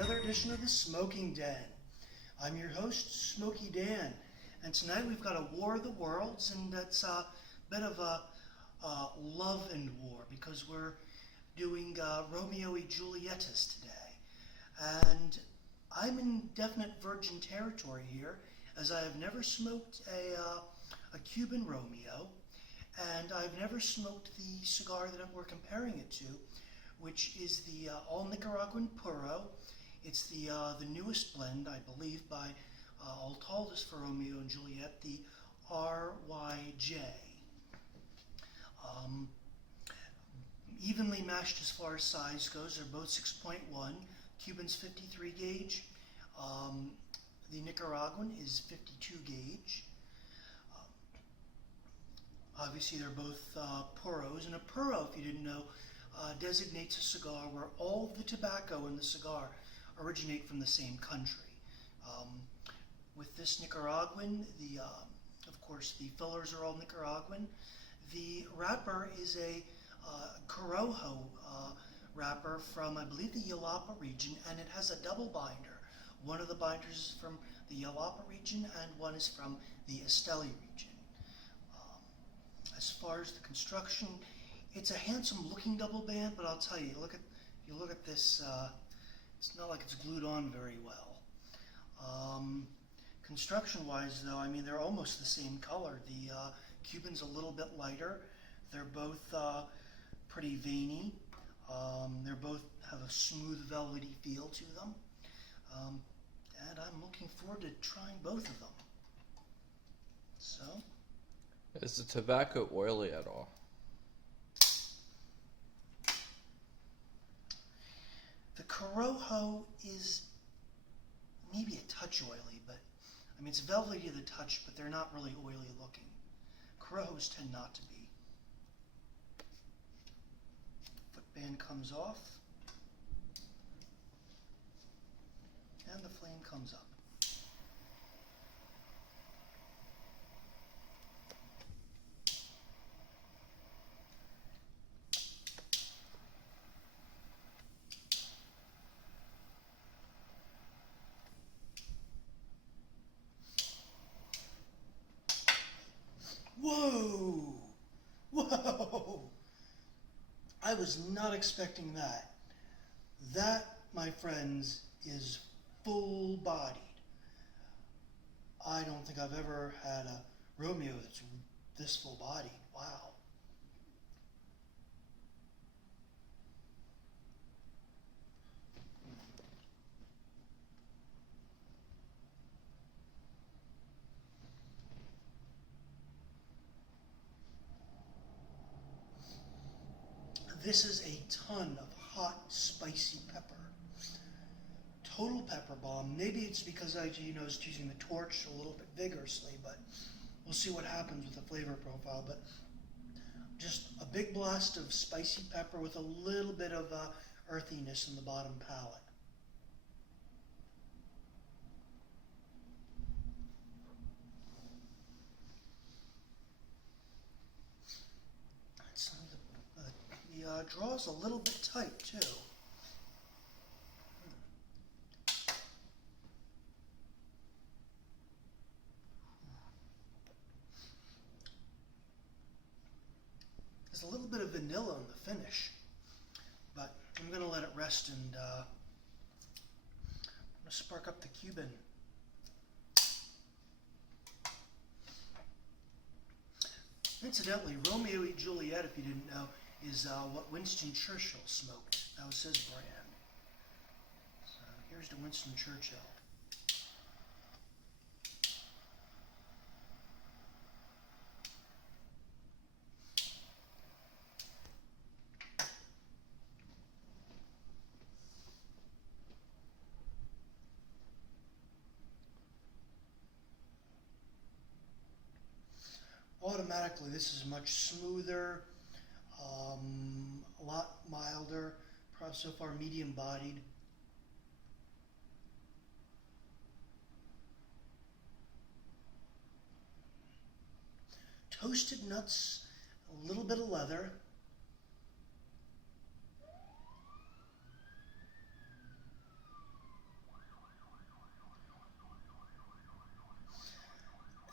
another edition of the Smoking Den. I'm your host, Smoky Dan, and tonight we've got a War of the Worlds, and that's a bit of a love and war because we're doing Romeo Y Julietas today. And I'm in definite virgin territory here, as I have never smoked a Cuban Romeo, and I've never smoked the cigar that we're comparing it to, which is the all Nicaraguan Puro. It's the newest blend, I believe, by Altaldis for Romeo and Juliet, the RYJ. Evenly matched as far as size goes. They're both 6.1. Cuban's 53 gauge. The Nicaraguan is 52 gauge. Obviously, they're both puros, and a puro, if you didn't know, designates a cigar where all of the tobacco in the cigar originate from the same country. With this Nicaraguan, of course, the fillers are all Nicaraguan. The wrapper is a Corojo wrapper from, I believe, the Yalapa region, and it has a double binder. One of the binders is from the Yalapa region, and one is from the Esteli region. As far as the construction, it's a handsome-looking double band, but I'll tell you, you look at this, it's not like it's glued on very well. Construction-wise, though, I mean, they're almost the same color. The Cuban's a little bit lighter. They're both pretty veiny. They both have a smooth, velvety feel to them. And I'm looking forward to trying both of them. So. Is the tobacco oily at all? The Corojo is maybe a touch oily, but I mean, it's velvety to the touch, but they're not really oily looking. Corojos tend not to be. Footband comes off, and the flame comes up. Whoa! Whoa! I was not expecting that. That, my friends, is full-bodied. I don't think I've ever had a Romeo that's this full-bodied. Wow. This is a ton of hot, spicy pepper. Total pepper bomb. Maybe it's because I was using the torch a little bit vigorously, but we'll see what happens with the flavor profile. But just a big blast of spicy pepper with a little bit of earthiness in the bottom palate. The draw's a little bit tight, too. There's a little bit of vanilla in the finish, but I'm going to let it rest and I'm going to spark up the Cuban. Incidentally, Romeo Y Juliet, if you didn't know, is what Winston Churchill smoked. That was his brand. So here's to Winston Churchill. Automatically, this is much smoother. A lot milder, probably so far medium bodied. Toasted nuts, a little bit of leather.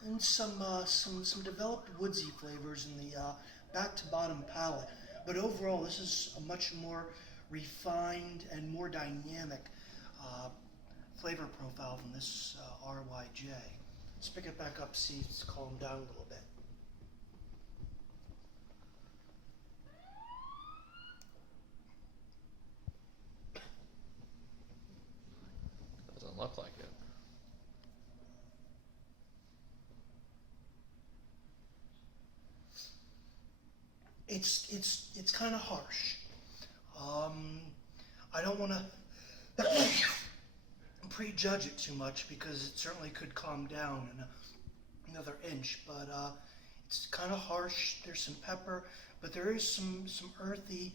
and some developed woodsy flavors in the back to bottom palate. But overall, this is a much more refined and more dynamic uh, flavor profile than this RYJ. Let's pick it back up, see if it's calmed down a little bit. Doesn't look like it. It's kind of harsh. I don't want to prejudge it too much because it certainly could calm down in another inch. But it's kind of harsh. There's some pepper, but there is some earthy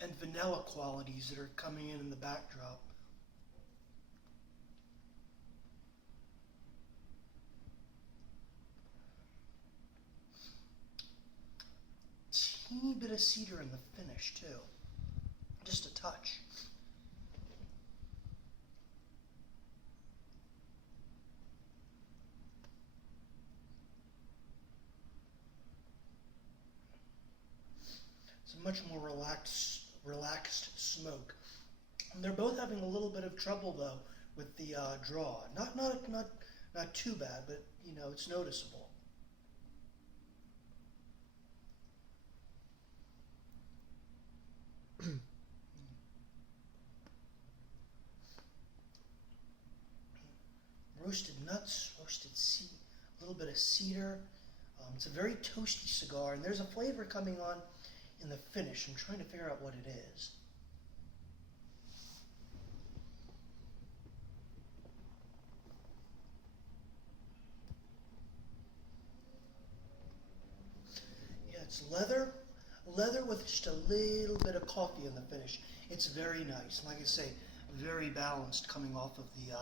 and vanilla qualities that are coming in the backdrop. Teeny bit of cedar in the finish too, just a touch. It's a much more relaxed smoke. And they're both having a little bit of trouble though with the draw. Not too bad, but you know it's noticeable. Roasted nuts, a little bit of cedar. It's a very toasty cigar, and there's a flavor coming on in the finish. I'm trying to figure out what it is. Yeah, it's leather with just a little bit of coffee in the finish. It's very nice. Like I say, very balanced coming off of the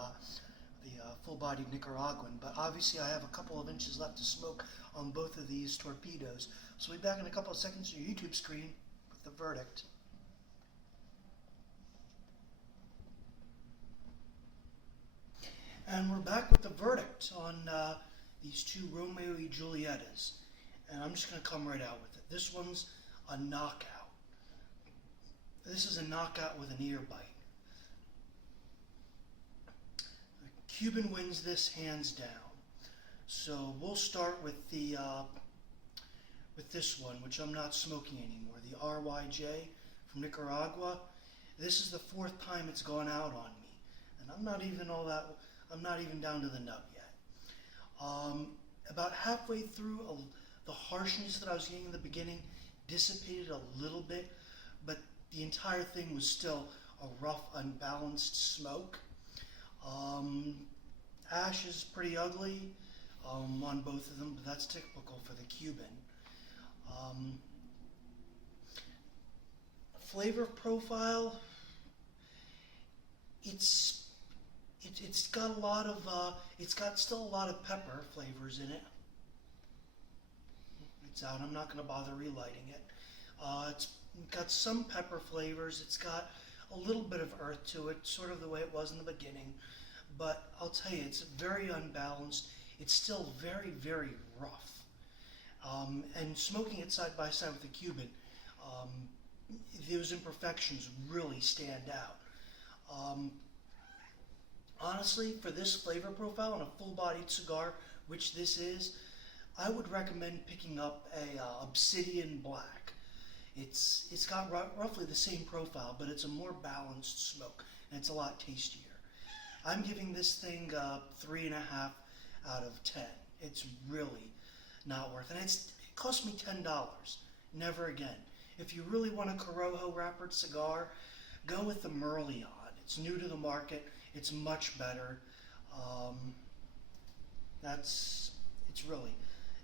full-bodied Nicaraguan, but obviously I have a couple of inches left to smoke on both of these torpedoes. So we'll be back in a couple of seconds on your YouTube screen with the verdict. And we're back with the verdict on these two Romeo Y Julietas. And I'm just going to come right out with it. This one's a knockout. This is a knockout with an ear bite. Cuban wins this hands down. So we'll start with the with this one, which I'm not smoking anymore, the RYJ from Nicaragua. This is the fourth time it's gone out on me, and I'm not even down to the nub yet. About halfway through, the harshness that I was getting in the beginning dissipated a little bit, but the entire thing was still a rough, unbalanced smoke. Ash is pretty ugly on both of them, but that's typical for the Cuban. Flavor profile, it's got a lot of it's got still a lot of pepper flavors in it. It's out. I'm not going to bother relighting it. It's got some pepper flavors. It's got a little bit of earth to it, sort of the way it was in the beginning. But I'll tell you, it's very unbalanced. It's still very, very rough. And smoking it side by side with the Cuban, those imperfections really stand out. Honestly, for this flavor profile on a full-bodied cigar, which this is, I would recommend picking up a Obsidian Black. It's got roughly the same profile, but it's a more balanced smoke, and it's a lot tastier. I'm giving this thing 3.5 out of 10. It's really not worth it. And it cost me $10. Never again. If you really want a Corojo wrappered cigar, go with the Merlion. It's new to the market. It's much better. It's really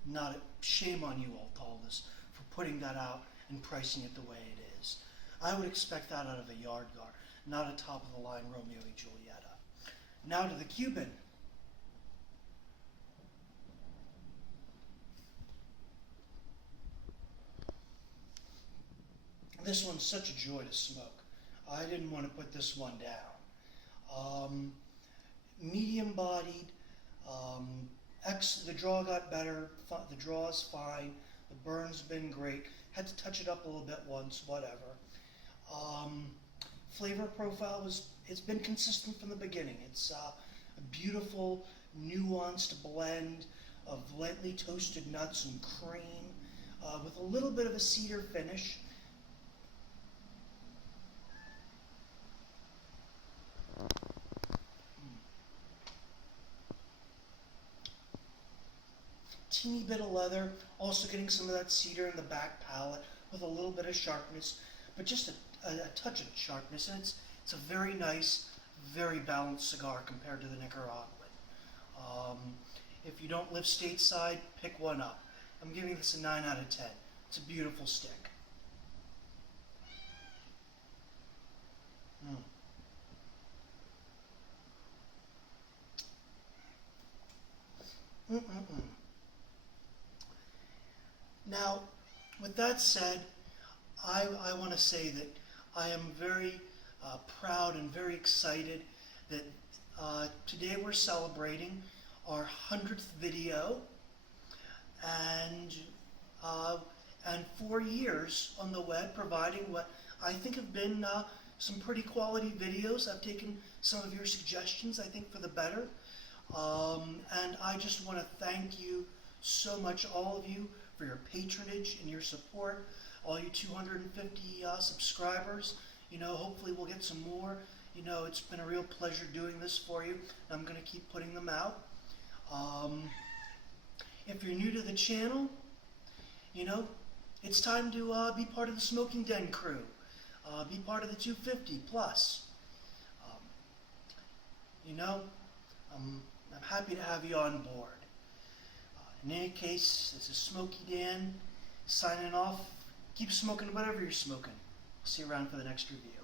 not a shame on you, Aldous, for putting that out and pricing it the way it is. I would expect that out of a Yard Gar, not a top-of-the-line Romeo Y Julieta. Now to the Cuban. This one's such a joy to smoke. I didn't want to put this one down. Medium-bodied, The draw got better. The draw is fine. The burn's been great. Had to touch it up a little bit once, whatever. Flavor profile it's been consistent from the beginning. It's a beautiful, nuanced blend of lightly toasted nuts and cream with a little bit of a cedar finish. Teeny bit of leather, also getting some of that cedar in the back palate with a little bit of sharpness, but just a touch of sharpness, and it's a very nice, very balanced cigar compared to the Nicaraguan. If you don't live stateside, pick one up. I'm giving this a 9 out of 10. It's a beautiful stick. Now, with that said, I want to say that I am very proud and very excited that today we're celebrating our 100th video and 4 years on the web, providing what I think have been some pretty quality videos. I've taken some of your suggestions, I think, for the better. And I just want to thank you so much, all of you, for your patronage and your support. All you 250 subscribers, hopefully we'll get some more. It's been a real pleasure doing this for you. I'm going to keep putting them out. If you're new to the channel, it's time to be part of the Smoking Den crew. Be part of the 250 plus. I'm happy to have you on board. In any case, this is Smoky Dan signing off. Keep smoking whatever you're smoking. See you around for the next review.